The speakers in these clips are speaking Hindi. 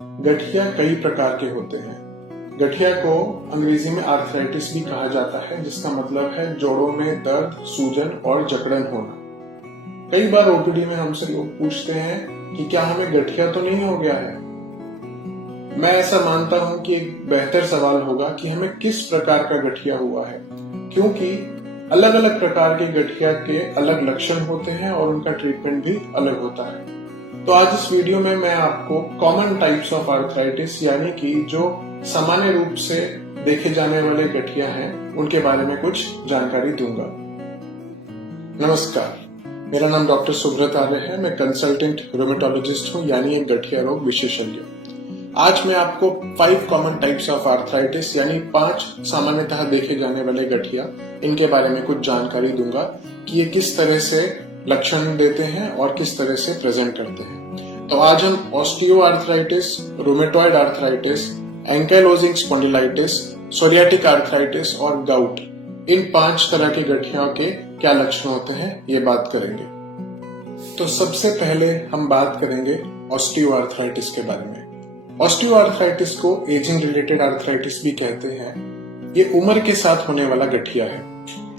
गठिया कई प्रकार के होते हैं। गठिया को अंग्रेजी में आर्थराइटिस भी कहा जाता है, जिसका मतलब है जोड़ों में दर्द, सूजन और जकड़न होना। कई बार ओपीडी में हमसे लोग पूछते हैं कि क्या हमें गठिया तो नहीं हो गया है। मैं ऐसा मानता हूं कि एक बेहतर सवाल होगा कि हमें किस प्रकार का गठिया हुआ है, क्योंकि अलग अलग प्रकार के गठिया के अलग लक्षण होते हैं और उनका ट्रीटमेंट भी अलग होता है। तो आज इस वीडियो में मैं आपको कॉमन टाइप्स ऑफ आर्थराइटिस यानी कि जो सामान्य रूप से देखे जाने वाले गठिया हैं, उनके बारे में कुछ जानकारी दूंगा। नमस्कार, मेरा नाम डॉक्टर सुब्रत आर्य है। मैं कंसल्टेंट रोमेटोलॉजिस्ट हूं, यानी एक गठिया रोग विशेषज्ञ। आज मैं आपको 5 कॉमन टाइप्स ऑफ आर्थराइटिस यानी 5 सामान्यतः देखे जाने वाले गठिया, इनके बारे में कुछ जानकारी दूंगा कि ये किस तरह से लक्षण देते हैं और किस तरह से प्रेजेंट करते हैं। तो आज हम osteo arthritis, rheumatoid arthritis, ankylosing spondylitis, psoriatic arthritis और गाउट, इन 5 तरह की गठियाओं के क्या लक्षण होते हैं, ये बात करेंगे। तो सबसे पहले हम बात करेंगे ऑस्टियो आर्थराइटिस के बारे में। ऑस्टियो आर्थराइटिस को एजिंग रिलेटेड आर्थराइटिस भी कहते हैं। ये उम्र के साथ होने वाला गठिया है।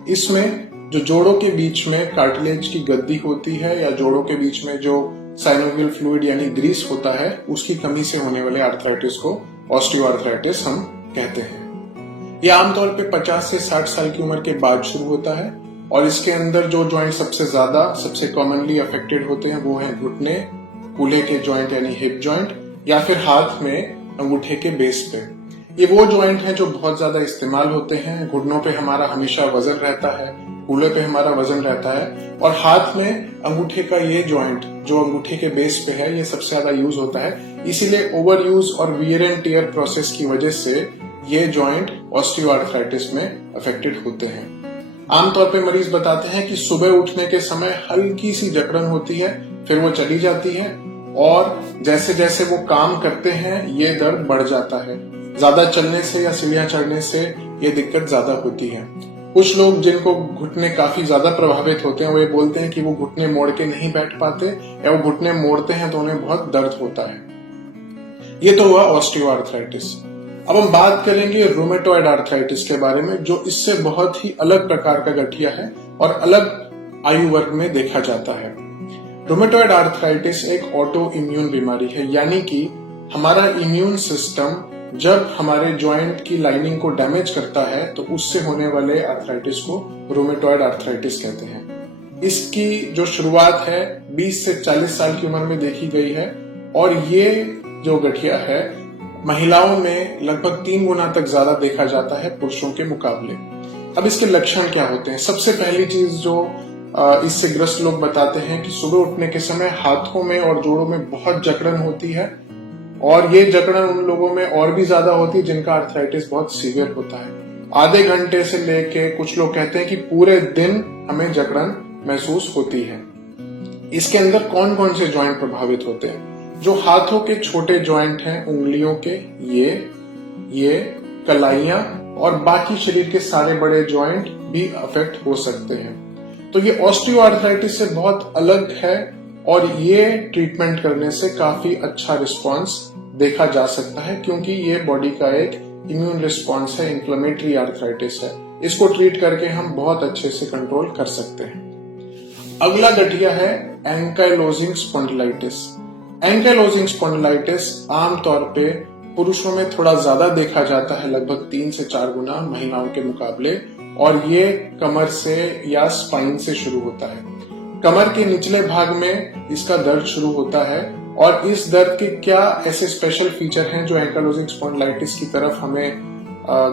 इसमें जो जोड़ों के बीच में कार्टिलेज की गद्दी होती है या जोड़ों के बीच में जो साइनोवियल फ्लूइड यानी ग्रीस होता है, उसकी कमी से होने वाले आर्थराइटिस को ऑस्टियो आर्थराइटिस हम कहते हैं। ये आमतौर पे 50 से 60 साल की उम्र के बाद शुरू होता है और इसके अंदर जो जॉइंट सबसे कॉमनली अफेक्टेड होते हैं वो है घुटने, कूल्हे के जॉइंट यानी हिप जॉइंट, या फिर हाथ में अंगूठे के बेस पे। ये वो जॉइंट हैं जो बहुत ज्यादा इस्तेमाल होते हैं। घुटनों पे हमारा हमेशा वजन रहता है, कूल्हे पे हमारा वजन रहता है, और हाथ में अंगूठे का ये जॉइंट जो अंगूठे के बेस पे है, ये सबसे ज्यादा यूज होता है। इसीलिए ओवर यूज और वियर एंड टियर प्रोसेस की वजह से ये जॉइंट ऑस्टियो आर्थराइटिस में अफेक्टेड होते हैं। आमतौर पे मरीज बताते हैं कि सुबह उठने के समय हल्की सी जकड़न होती है, फिर वो चली जाती है, और जैसे जैसे वो काम करते हैं ये दर्द बढ़ जाता है। ज्यादा चलने से या सीढ़ियां चढ़ने से ये दिक्कत ज्यादा होती है। कुछ लोग जिनको घुटने काफी ज्यादा प्रभावित होते हैं, वो ये बोलते हैं कि वो घुटने मोड़ के नहीं बैठ पाते, या वो घुटने मोड़ते हैं तो उन्हें बहुत दर्द होता है। ये तो हुआ ऑस्टियो आर्थराइटिस। अब हम बात करेंगे रूमेटॉइड आर्थराइटिस के बारे में, जो इससे बहुत ही अलग प्रकार का गठिया है और अलग आयु वर्ग में देखा जाता है। रूमेटॉइड आर्थराइटिस एक ऑटो इम्यून बीमारी है, यानी कि हमारा इम्यून सिस्टम जब हमारे जॉइंट की लाइनिंग को डैमेज करता है तो उससे होने वाले आर्थराइटिस को रूमेटॉइड आर्थराइटिस कहते हैं। इसकी जो शुरुआत है 20 से 40 साल की उम्र में देखी गई है, और ये जो गठिया है महिलाओं में लगभग 3 गुना तक ज्यादा देखा जाता है पुरुषों के मुकाबले। अब इसके लक्षण क्या होते हैं? सबसे पहली चीज जो इससे ग्रस्त लोग बताते हैं कि सुबह उठने के समय हाथों में और जोड़ों में बहुत जकड़न होती है, और ये जकड़न उन लोगों में और भी ज्यादा होती है जिनका आर्थराइटिस बहुत सीवियर होता है। आधे घंटे से लेके कुछ लोग कहते हैं कि पूरे दिन हमें जकड़न महसूस होती है। इसके अंदर कौन कौन से जॉइंट प्रभावित होते हैं? जो हाथों के छोटे जॉइंट हैं, उंगलियों के, ये कलाइयां और बाकी शरीर के सारे बड़े जॉइंट भी अफेक्ट हो सकते हैं। तो ये ऑस्टियो आर्थराइटिस से बहुत अलग है, और ये ट्रीटमेंट करने से काफी अच्छा रिस्पांस देखा जा सकता है, क्योंकि ये बॉडी का एक इम्यून रिस्पांस है, इन्फ्लेमेटरी आर्थराइटिस है। इसको ट्रीट करके हम बहुत अच्छे से कंट्रोल कर सकते हैं। अगला गठिया है एंकाइलोजिंग स्पॉन्डिलाइटिस। एंकाइलोजिंग स्पॉन्डिलाइटिस आमतौर पे पुरुषों में थोड़ा ज्यादा देखा जाता है, लगभग 3 से 4 गुना महिलाओं के मुकाबले, और ये कमर से या स्पाइन से शुरू होता है। कमर के निचले भाग में इसका दर्द शुरू होता है, और इस दर्द के क्या ऐसे स्पेशल फीचर हैं जो एंकाइलोजिंग स्पॉन्डिलाइटिस की तरफ हमें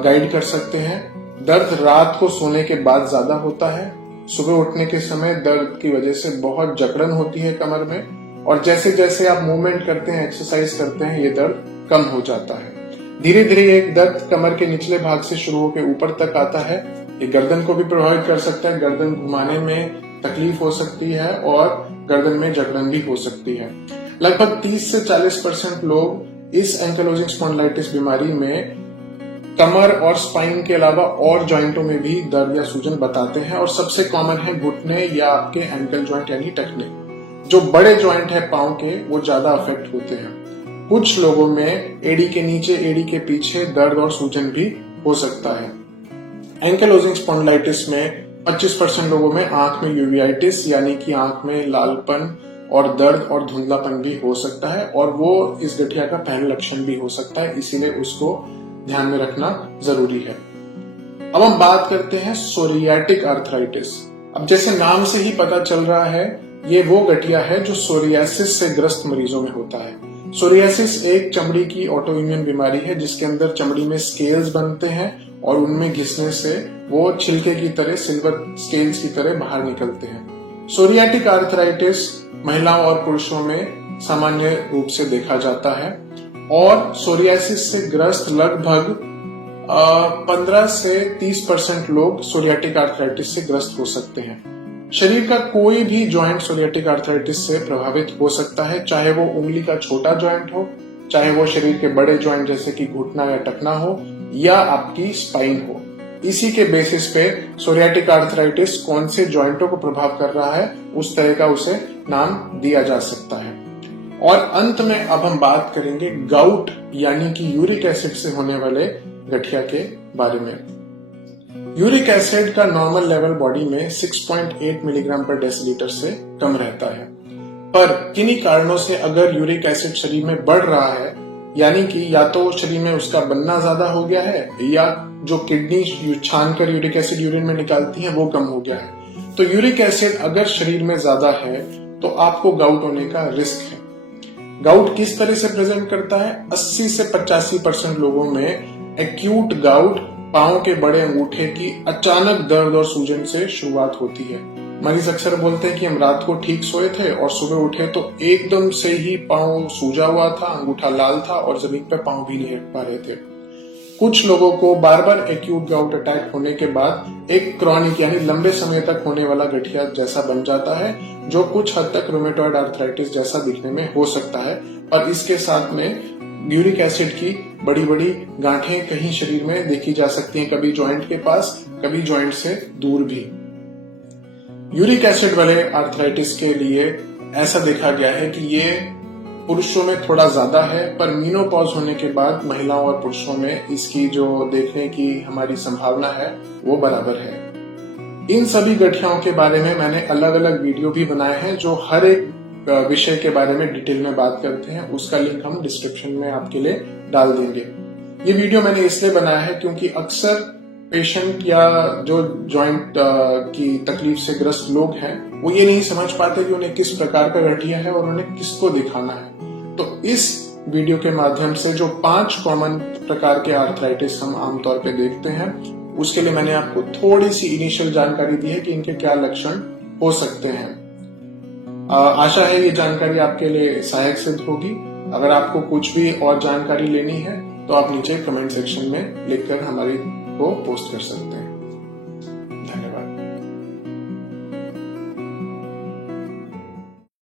गाइड कर सकते हैं? दर्द रात को सोने के बाद ज्यादा होता है, सुबह उठने के समय दर्द की वजह से बहुत जकड़न होती है कमर में, और जैसे जैसे आप मूवमेंट करते हैं, एक्सरसाइज करते हैं, ये दर्द कम हो जाता है। धीरे धीरे एक दर्द कमर के निचले भाग से शुरू होकर ऊपर तक आता है। ये गर्दन को भी प्रभावित कर सकता है, गर्दन घुमाने में तकलीफ हो सकती है और गर्दन में जकड़न भी हो सकती है। लगभग 30 से 40% लोग इस एंकाइलोजिंग स्पॉन्डिलाइटिस बीमारी में कमर और स्पाइन के अलावा और जॉइंटों में भी दर्द या सूजन बताते हैं, और सबसे कॉमन है घुटने या आपके एंकल जॉइंट यानी टखने। जो बड़े जॉइंट है पांव के, वो ज्यादा अफेक्ट होते हैं। कुछ लोगों में एड़ी के नीचे, एड़ी के पीछे दर्द और सूजन भी हो सकता है। एंकिलोजिंग स्पॉन्डिलाइटिस में 25% लोगों में आंख में यूवियाइटिस यानी कि आंख में लालपन और दर्द और धुंधलापन भी हो सकता है, और वो इस गठिया का पहला लक्षण भी हो सकता है, इसीलिए उसको ध्यान में रखना जरूरी है। अब हम बात करते हैं सोरियाटिक आर्थराइटिस। अब जैसे नाम से ही पता चल रहा है, ये वो गठिया है जो सोरियासिस से ग्रस्त मरीजों में होता है। सोरियासिस एक चमड़ी की ऑटोइम्यून बीमारी है जिसके अंदर चमड़ी में स्केल्स बनते हैं और उनमें घिसने से वो छिलके की तरह, सिल्वर स्केल्स की तरह बाहर निकलते हैं। सोरियाटिक आर्थराइटिस महिलाओं और पुरुषों में सामान्य रूप से देखा जाता है और सोरियासिस से ग्रस्त लगभग 15 से 30% लोग सोरियाटिक आर्थराइटिस से ग्रस्त हो सकते हैं। शरीर का कोई भी जॉइंट सोरियाटिक आर्थराइटिस से प्रभावित हो सकता है, चाहे वो उंगली का छोटा जॉइंट हो, चाहे वो शरीर के बड़े जॉइंट जैसे कि घुटना या टखना हो, या आपकी स्पाइन हो। इसी के बेसिस पे सोरियाटिक आर्थराइटिस कौन से जॉइंटों को प्रभाव कर रहा है, उस तरह का उसे नाम दिया जा सकता है। और अंत में अब हम बात करेंगे गाउट यानी कि यूरिक एसिड से होने वाले गठिया के बारे में। यूरिक एसिड का नॉर्मल लेवल बॉडी में 6.8 मिलीग्राम पर डेसीलीटर से कम रहता है, पर किन्हीं कारणों से अगर यूरिक एसिड शरीर में बढ़ रहा है, यानी कि या तो शरीर में उसका बनना ज्यादा हो गया है या जो किडनी छानकर यूरिक एसिड यूरिन में निकालती है वो कम हो गया है, तो यूरिक एसिड अगर शरीर में ज्यादा है तो आपको गाउट होने का रिस्क है। गाउट किस तरह से प्रेजेंट करता है? 80 से 85% लोगों में एक्यूट गाउट पांव के बड़े अंगूठे की अचानक दर्द और सूजन से शुरुआत होती है। मरीज अक्सर बोलते हैं कि हम रात को ठीक सोए थे और सुबह उठे तो एकदम से ही पांव सूजा हुआ था, अंगूठा लाल था और जमीन पे पांव भी नहीं रख पा रहे थे। कुछ लोगों को बार बार एक्यूट गाउट अटैक होने के बाद एक क्रॉनिक यानी लंबे समय तक होने वाला गठिया जैसा बन जाता है, जो कुछ हद तक रूमेटॉइड आर्थराइटिस जैसा दिखने में हो सकता है, और इसके साथ में यूरिक एसिड की बड़ी बड़ी गांठें कहीं शरीर में देखी जा सकती हैं, कभी जॉइंट के पास, कभी जॉइंट से दूर भी। यूरिक एसिड वाले आर्थराइटिस के लिए ऐसा देखा गया है कि ये पुरुषों में थोड़ा ज्यादा है, पर मीनोपॉज होने के बाद महिलाओं और पुरुषों में इसकी जो देखने की हमारी संभावना है वो बराबर है। इन सभी गठियाओं के बारे में मैंने अलग अलग वीडियो भी बनाए हैं जो हर एक विषय के बारे में डिटेल में बात करते हैं, उसका लिंक हम डिस्क्रिप्शन में आपके लिए डाल देंगे। ये वीडियो मैंने इसलिए बनाया है क्योंकि अक्सर पेशेंट या जो जॉइंट की तकलीफ से ग्रस्त लोग हैं वो ये नहीं समझ पाते कि उन्हें किस प्रकार का गठिया है और उन्हें किसको दिखाना है। तो इस वीडियो के माध्यम से जो 5 कॉमन प्रकार के आर्थराइटिस हम आमतौर पे देखते हैं, उसके लिए मैंने आपको थोड़ी सी इनिशियल जानकारी दी है कि इनके क्या लक्षण हो सकते हैं। आशा है ये जानकारी आपके लिए सहायक सिद्ध होगी। अगर आपको कुछ भी और जानकारी लेनी है तो आप नीचे कमेंट सेक्शन में लिखकर हमारी को पोस्ट कर सकते हैं।